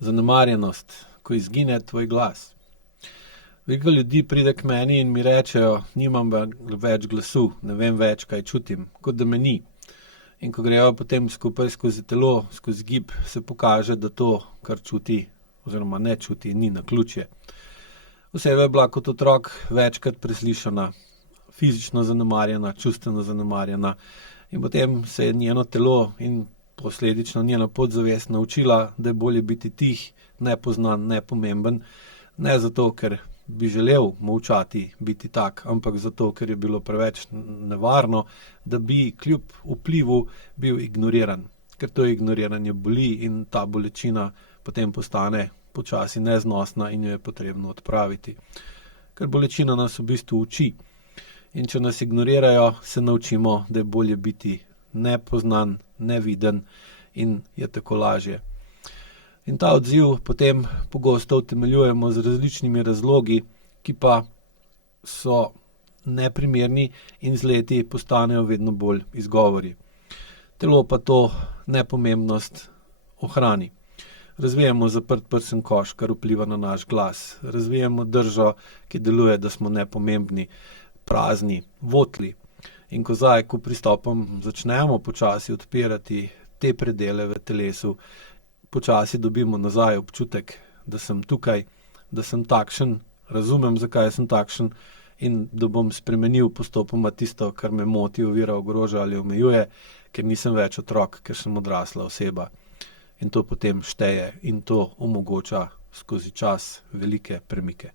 Zanemarjenost, ko izgine tvoj glas. Veliko ljudi pride k meni in mi rečejo, nimam več glasu, ne vem več, kaj čutim, kot da me ni. In ko grejo potem skupaj skozi telo, skozi gib, se pokaže, da to, kar čuti oziroma ne čuti, ni naključje. Oseba je bila kot otrok večkrat preslišana, fizično zanemarjena, čustveno zanemarjena in potem se je njeno telo in posledično njena podzavest naučila, da je bolje biti tih, nepoznan, nepomemben, ne zato, ker bi želel molčati, biti tak, ampak zato, ker je bilo preveč nevarno, da bi kljub vplivu bil ignoriran. Ker to ignoriranje boli in ta bolečina potem postane počasi neznosna in jo je potrebno odpraviti. Ker bolečina nas v bistvu uči. In če nas ignorirajo, se naučimo, da je bolje biti nepoznan, neviden in je tako lažje. In ta odziv potem pogosto utemeljujemo z različnimi razlogi, ki pa so neprimerni in z leti postanejo vedno bolj izgovori. Telo pa to nepomembnost ohrani. Razvijamo zaprt prsten koš, kar vpliva na naš glas. Razvijamo držo, ki deluje, da smo nepomembni, prazni, votli. In ko pristopom začnemo počasi odpirati te predele v telesu, počasi dobimo nazaj občutek, da sem tukaj, da sem takšen, razumem, zakaj sem takšen in da bom spremenil postopoma tisto, kar me moti, ovira, ogroža ali omejuje, ker nisem več otrok, ker sem odrasla oseba. In to potem šteje in to omogoča skozi čas velike premike.